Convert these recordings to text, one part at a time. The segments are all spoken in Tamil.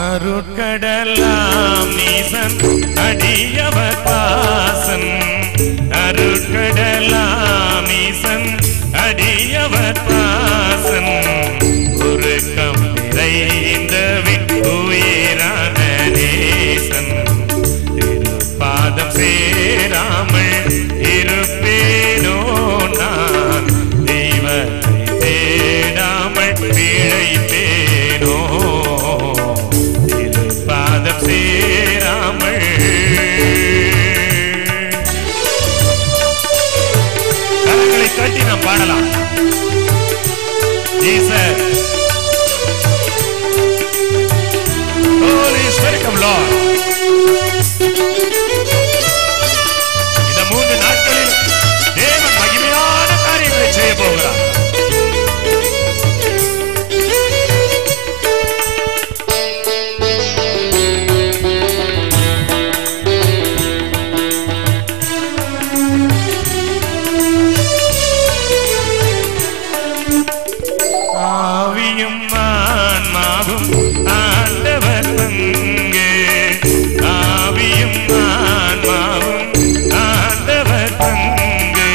அருட்கடலாம் நீசன் அடியவர் பாசன், அருட்கடலாம் நீசன் அடியவர் பாசன், உருக்கம் நிறைந்தவின் உயிரான நேசன், திருப்பாதம் சேராமல் இருப்பேனோ நான், தெய்வத்தை தேடாமல் பிழைப்பேனோ, திருப்பாதம் சேராமல். கரங்களை தட்டி நாம் பாடலாம். Jesus, Holy Spirit, come Lord. இந்த 3 நாட்களில் தேவன் மகிமையான காரியங்களை செய்ய போகிறார். ஆவியும் ஆன்மாவும் ஆண்டவர் பங்கு, ஆவியும் ஆன்மாவும் ஆண்டவர் பங்கு,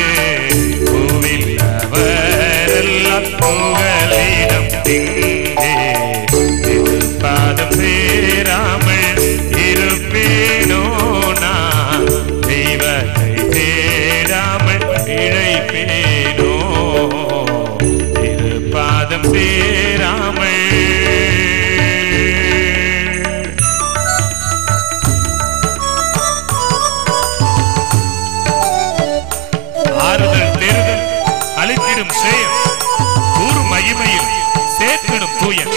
கோவில் அவரெல்லாம் புகலிடம் திங்கே, திருப்பாதம் சேராமல் இருப்பேனோ நான், தெய்வத்தை தேடாமல் இழைப்பேனோ, திருப்பாதம் சேராமல். ஆறுதல் தேறுதல் அளித்திடும் சேயம், கூறு மகிமையில் சேர்த்திடும் தூயன்.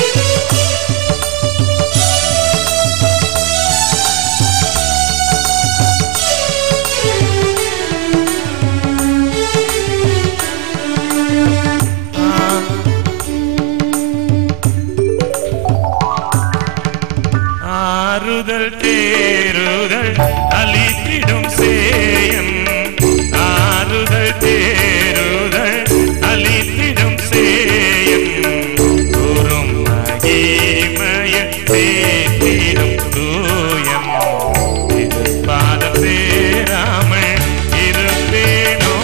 ஆறுதல் தேறுதல் அளித்திடும் சேயம், ஆறுதல் தேறுதல் அளித்திடும் சேயம், கூறும் மகிமையில் சேர்த்திடும் தூயம், திருப்பாதம் சேராமல் இருப்பேனோ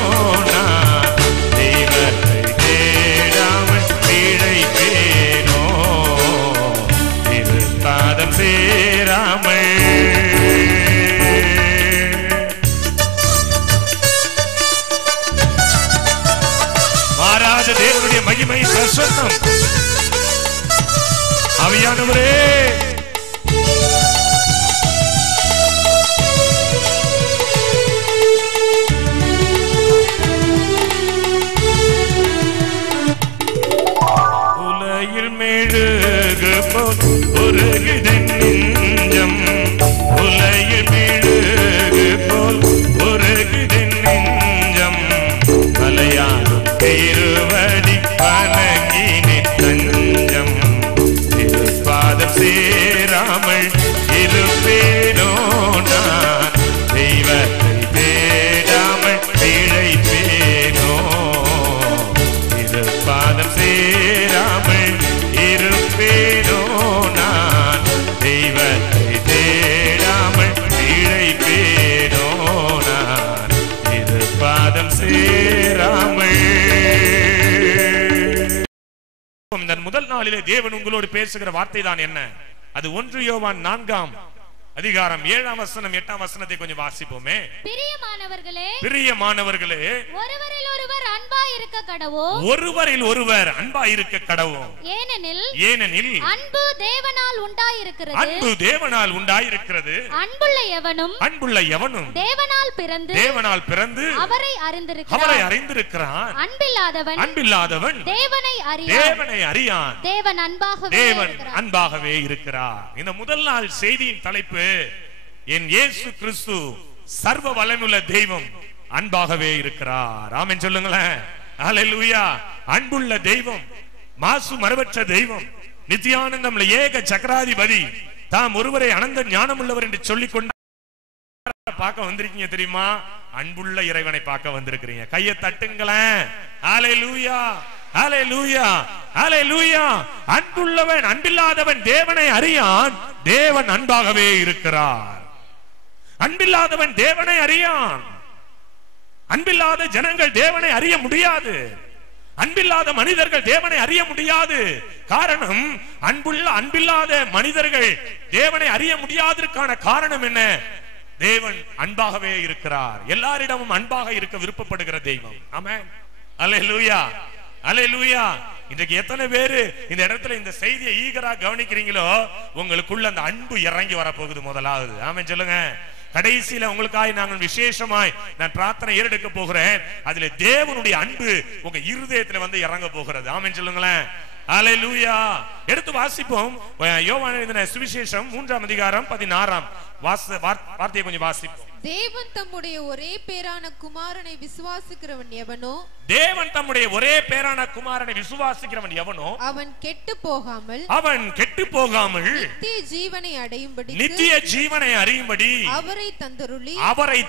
நான், தெய்வத்தை தேடாமல் பிழைப்பேனோ, திருப்பாதம் சேராமல். மாறாத தேவனுடைய மகிமை பிரசன்னம். ஆவியானவரே, உலகில் மெழுகு போல் உருகுதென் நெஞ்சம், உலகில் மெழுகு போல் உருகுதென் நெஞ்சம், மலையாளும் திருவடி வணங்கினேன் தஞ்சம், திருப்பாதம் சேராமல் இருப்பேனோ நான், தெய்வத்தை தேடாமல் பிழைப்பேனோ, திருப்பாதம் சேராமல் இருப்பேனோ நான், தெய்வத்தை தேடாமல் பிழைப்பேனோ நான், திருப்பாதம் சேராமல். இந்த முதல் நாளிலே தேவன் உங்களோடு பேசுகிற வார்த்தை தான் என்ன? அது 1 யோவான் 4 அதிகாரம் 7 வசனம் 8 வசனத்தை கொஞ்சம் வாசிப்போமே. பிரியமானவர்களே, பிரியமானவர்களே, ஒருவரில் ஒருவர் அன்பாய் இருக்க கடவோம், ஒருவரில் ஒருவர் அன்பாய் இருக்க கடவோம், ஏனெனில் அன்பு தேவனால் உண்டாயிருக்கிறது, அன்பு தேவனால் உண்டாயிருக்கிறது, அன்புள்ள எவனும் தேவனால் பிறந்து அவரை அறிந்திருக்கிறான், அன்பில்லாதவன் தேவனை அறியான், தேவன் அன்பாகவே இருக்கிறார். இந்த முதல் நாள் செய்தியின் தலைப்பு, என் இயேசு கிறிஸ்து சர்வ வல்லமையுள்ள தெய்வம் அன்பாகவே இருக்கிறார். ஆமென் சொல்லுங்களேன். ஹல்லேலூயா. அன்புள்ள தெய்வம், மாசு மறுவற்ற தெய்வம், நித்தியானந்தம் ஏக சக்கராதிபதி, தாம் ஒருவரை அனந்த ஞானம் உள்ளவர் என்று சொல்லிக் கொண்ட பார்க்க வந்திருக்கீங்க தெரியுமா? அன்புள்ள இறைவனை பார்க்க வந்திருக்கிறீங்க. கையை தட்டுங்களேன். ஹல்லேலூயா. ஹalleluya ஹalleluya. அன்புள்ளவன் அன்பில்லாதவன் தேவனை அறியான், தேவன் அன்பாகவே இருக்கிறார். அன்பில்லாதவன் தேவனை அறியான். அன்பில்லாத ஜனங்கள் தேவனை அறிய முடியாது. அன்பில்லாத மனிதர்கள் தேவனை அறிய முடியாது. காரணம், அன்பில்லாத மனிதர்கள் தேவனை அறிய முடியாததற்கான காரணம் என்ன? தேவன் அன்பாகவே இருக்கிறார். எல்லாரிடமும் அன்பாக இருக்க விருப்பப்படுகிற தெய்வம். ஆமென். அல்லேலூயா அல்லேலூயா. இன்றைக்கு எத்தனை பேரு இந்த இடத்துல இந்த செய்தியை ஈகரா கவனிக்கிறீங்களோ உங்களுக்குள்ள அந்த அன்பு இறங்கி வரப்போகுது முதலாவது. ஆமென் சொல்லுங்க. கடைசியில உங்களுக்காக நாங்கள் விசேஷமாய் நான் பிரார்த்தனை ஏறெடுக்க போகிறேன். அதுல தேவனுடைய அன்பு உங்க இருதயத்துல வந்து இறங்க போகிறது. ஆமென் சொல்லுங்களேன். ஹalleluya. எடுத்து வாசிப்போம். யோவான் எழுதின சுவிசேஷம் 3ஆம் அதிகாரம் 16ஆம் வார்த்தையை கொஞ்சம் வாசிப்போம். தேவன் தம்முடைய ஒரே பேரான குமாரனை விசுவாசிக்கிறவன் எவனோ, தேவன் தம்முடைய ஒரே பேரான குமாரனை விசுவாசிக்கிறவன் எவனோ அவன் கெட்டு போகாமல் நித்திய ஜீவனை அடையும்படி ஜீவனை அறியும்படி அவரை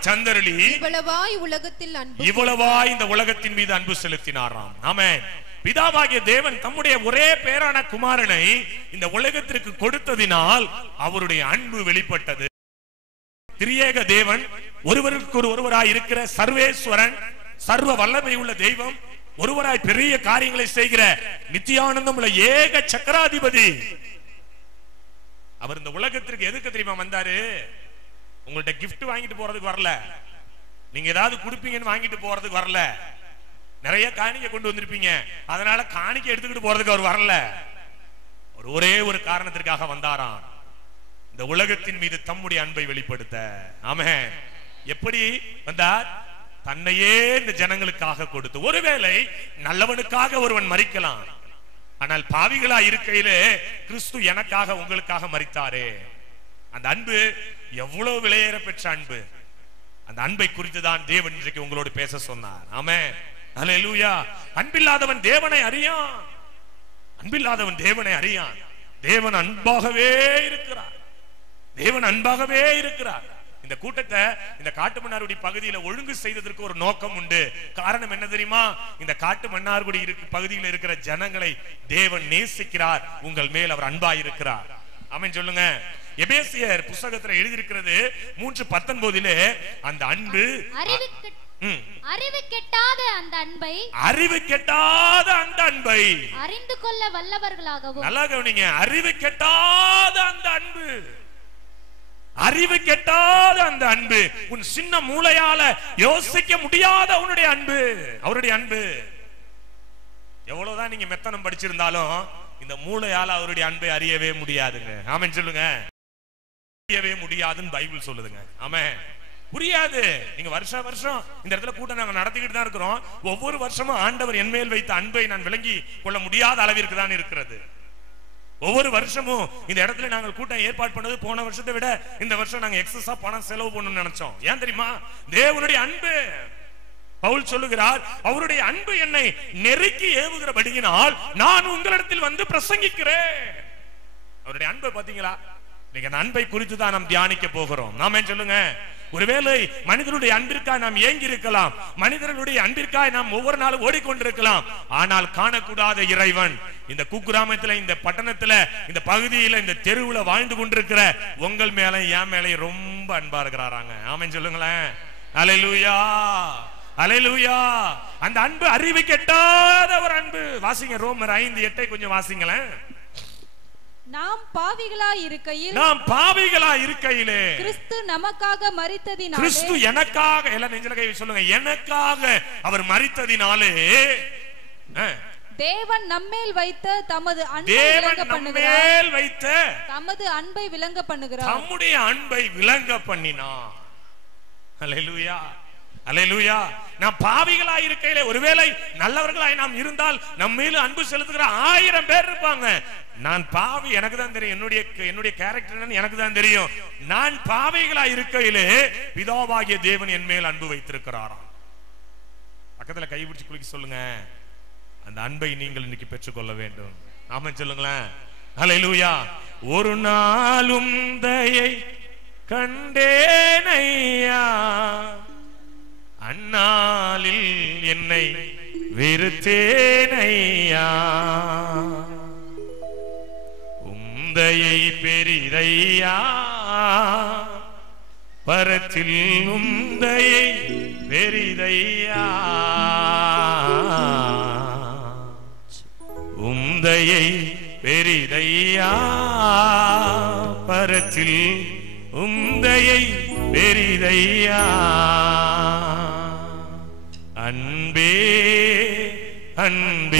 தந்தருளி இவ்வளவாய் இந்த உலகத்தின் மீது அன்பு செலுத்தினாராம். ஆமென். பிதாவாகிய தேவன் தம்முடைய ஒரே பேரான குமாரனை இந்த உலகத்திற்கு கொடுத்ததினால் அவருடைய அன்பு வெளிப்பட்டது. திரியேக தேவன், ஒருவருக்கு ஒருவராய் இருக்கிற சர்வேஸ்வரன், சர்வ வல்லமை உள்ள தெய்வம், ஒருவராய் பெரிய காரியங்களை செய்கிற நித்தியானந்தம் உள்ள ஏக சக்கராதிபதி. அவர் இந்த உலகத்திற்கு எதுக்கு தெரியுமா வந்தாரு? உங்கள்ட்ட கிஃப்ட் வாங்கிட்டு போறதுக்கு வரல, நீங்க ஏதாவது கொடுப்பீங்கன்னு வாங்கிட்டு போறதுக்கு வரல, நிறைய காணிக்கை கொண்டு வந்திருப்பீங்க அதனால காணிக்கை எடுத்துக்கிட்டு போறதுக்கு அவர் வரல. ஒரே ஒரு காரணத்திற்காக வந்தாராம், இந்த உலகத்தின் மீது தம்முடைய அன்பை வெளிப்படுத்த. ஆமென். எப்படி வந்தார்? தன்னையே இந்த ஜனங்களுக்காக கொடுத்து. ஒருவேளை நல்லவனுக்காக ஒருவன் மரிக்கலாம், ஆனால் பாவிகளா இருக்கையிலே கிறிஸ்து எனக்காக உங்களுக்காக மரித்தாரே. அந்த அன்பு எவ்வளவு விலையேற பெற்ற அன்பு. அந்த அன்பை குறித்து தான் தேவன் இன்றைக்கு உங்களோடு பேச சொன்னார். ஆமென். ஹalleluya. அன்பில்லாதவன் தேவனை அறியான். அன்பில்லாதவன் தேவனை அறியான். தேவன் அன்பாகவே இருக்கிறார். தேவன் அன்பாகவே இருக்கிறார். இந்த கூட்டத்தை இந்த காட்டுமன்னார்குடி பகுதியில ஒழுங்கு செய்ததற்கு ஒரு நோக்கம் உண்டு. காரணம் என்ன தெரியுமா? இந்த காட்டுமன்னார்குடி பகுதியில் இருக்கிற ஜனங்களை தேவன் நேசிக்கிறார். உங்கள் மேல் அவர் அன்பாய் இருக்கிறார். ஆமென் சொல்லுங்க. எபேசியர் புத்தகத்துல எழுதியிருக்கிறது 3:19 அந்த அன்பு அறிவு கெட்டாத அந்த அன்பை அறிந்து கொள்ள வல்லவர்களாகவும். நல்லா கவனிங்க. அறிவு கெட்டாத அந்த அன்பு, அறிவு கெட்டாத அந்த அன்பு, உன் சின்ன மூளையால யோசிக்க முடியாத உன்னுடைய அன்பு, அவருடைய அன்பு. எவ்வளவுதான் நீங்க மெத்தனம் படிச்சிருந்தாலும் இந்த மூளையால அவருடைய அன்பை அறியவே முடியாதுங்க. ஆமென் சொல்லுங்க. அறியவே முடியாதுன்னு பைபிள் சொல்லுதுங்க. ஆமென். புரியாது. நீங்க வருஷம் இந்த இடத்துல கூட்டம் நாங்க நடத்திக்கிட்டு தான் இருக்கிறோம். ஒவ்வொரு வருஷமும் ஆண்டவர் என் மேல் வைத்த அன்பை நான் விளங்கி கொள்ள முடியாத அளவிற்கு தான் இருக்கிறது. ஒவ்வொரு வருஷமும் இந்த இடத்துல நாங்கள் கூட்டம் ஏற்பாடு பண்ணது போன வருஷத்தை விட இந்த வருஷம் நாங்க எக்ஸஸா பணம் செலவு பண்ணணும்னு நினைச்சோம். ஏன் தெரியுமா? தேவனுடைய அன்பு. பவுல் சொல்லுகிறார், அவருடைய அன்பு என்னை நெருக்கி ஏவுகிறபடியினால் நான் உங்களிடத்தில் வந்து பிரசங்கிக்கிறேன். அவருடைய அன்பை பாத்தீங்களா? நீங்க அன்பை குறித்து தான் நாம் தியானிக்க போகிறோம். நாம சொல்லுங்க. ஒருவேளை மனிதனுடைய அன்பிற்காக நாம் ஏங்கி இருக்கலாம், மனிதர்களுடைய அன்பிற்காக நாம் ஒவ்வொரு நாளும் ஓடிக்கொண்டிருக்கலாம். ஆனால் காணக்கூடாத இறைவன் இந்த குக்கிராமத்துல, இந்த பட்டணத்துல, இந்த பகுதியில, இந்த தெருவுல வாழ்ந்து கொண்டிருக்கிற உங்கள் மேல என் மேல ரொம்ப அன்பா இருக்கிறாராங்க. ஆமென் சொல்லுங்களேன். அல்லேலூயா அல்லேலூயா. அந்த அன்பு அறிவு கெட்டாத ஒரு அன்பு. வாசிங்க ரோமர் 5:8 கொஞ்சம் வாசிங்களேன். நாம் பாவிகளாய் இருக்கையிலே கிறிஸ்து நமக்காக மரித்ததினாலே, கிறிஸ்து எனக்காக, எல்லாம் நெஞ்சில கை சொல்லுங்க, எனக்காக அவர் மரித்ததினாலே தேவன் நம்மேல் வைத்த தமது அன்பை விளங்க பண்ணுகிறார். தம்முடைய அன்பை விளங்க பண்ணினார். அல்லேலூயா அல்லேலூயா. நாம் பாவிகளாய் இருக்கையிலே, ஒருவேளை நல்லவர்களாய் நாம் இருந்தால் நம்ம மேல அன்பு செலுத்துகிற 1000 பேர் இருப்பாங்க. நான் பாவி, எனக்கு தான் தெரியும், என்னுடைய கேரக்டர் எனக்கு தான் தெரியும். நான் பாவிகளாய் இருக்கையிலே பிதாவாகிய தேவன் என் மேல் அன்பு வைத்திருக்கிறாராம். பக்கத்துல கை பிடிச்சு குலுக்கி சொல்லுங்க, அந்த அன்பை நீங்கள் இன்னைக்கு பெற்றுக்கொள்ள வேண்டும். ஆமென் சொல்லுங்களேன். அல்லேலூயா. ஒரு நாளும் தயை கண்டேனையா, அந்நாளில் என்னை வெறுத்தேனையா உந்தையை பெரிதையா பரத்தில் உந்தையை பெரிதையா உந்தையை பெரிதையா பரத்தில் உந்தையை பெரிதையா அன்பே அன்பே